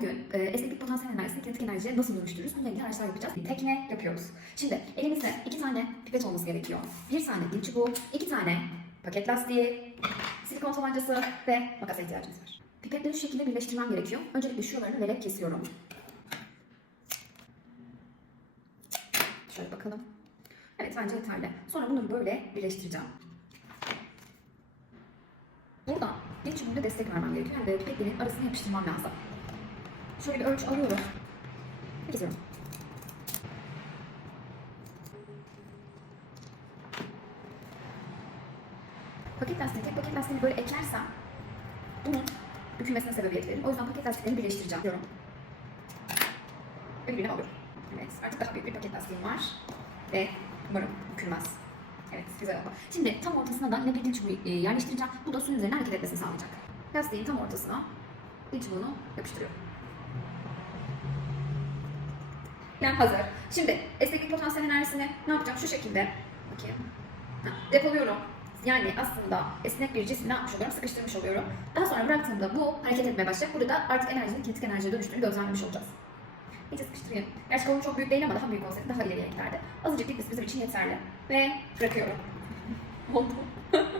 bugün e, esneklik potansiyel enerjisini kinetik enerjiye nasıl dönüştürürüz? Bununla ilgili araçlar yapacağız. Tekne yapıyoruz. Şimdi elimizde iki tane pipet olması gerekiyor. Bir tane dil çubuğu, iki tane paket lastiği, silikon tabancası ve makasa ihtiyacımız var. Pipetleri şu şekilde birleştirmem gerekiyor. Öncelikle şuralarını vererek kesiyorum. Şöyle bakalım. Evet bence yeterli. Sonra bunları böyle birleştireceğim. Buradan dil çubuğuyla destek vermem gerekiyor. Yani pipetlerin arasını yapıştırmam lazım. Şöyle bir ölçü alıyorum. Ve kesiyorum. Paket lastiği, tek paket lastiğini böyle eklersem bunun bükülmesine sebebiyet verir. O yüzden paket lastiklerini birleştireceğim diyorum. Birbirine alıyorum. Evet, artık daha büyük bir paket lastiğim var. Ve umarım bükülmez. Evet, güzel oldu. Şimdi tam ortasına da yine bir dil e, yerleştireceğim. Bu da suyun üzerine hareket etmesini sağlayacak. Lastiğin tam ortasına dil çubuğunu yapıştırıyorum. Yani hazır. Şimdi esneklik potansiyel enerjisini ne yapacağım? Şu şekilde. Bakayım. Ha, depoluyorum. Yani aslında esnek bir cismi ne yapmış oluyorum? Sıkıştırmış oluyorum. Daha sonra bıraktığımda bu hareket etmeye başlayacak. Burada da artık enerjinin kinetik enerjiye dönüştüğünü gözlemlemiş olacağız. İyice sıkıştırayım. Gerçi kolum çok büyük değil ama daha büyük olsaydı daha ileriye giderdi. Azıcık gitmesi bizim için yeterli. Ve bırakıyorum. Oldu.